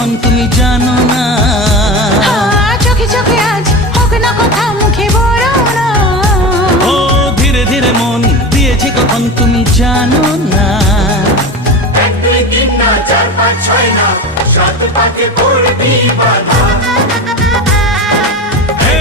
কখন তুমি জানো না। চোখে চোখে আজ হোক না কথা মুখে বলো না। ও ধীরে ধীরে মন দিয়েছি কখন তুমি জানো না। 1 2 3 না 4 5 6 না 7 পাকে করবি বাধা। হে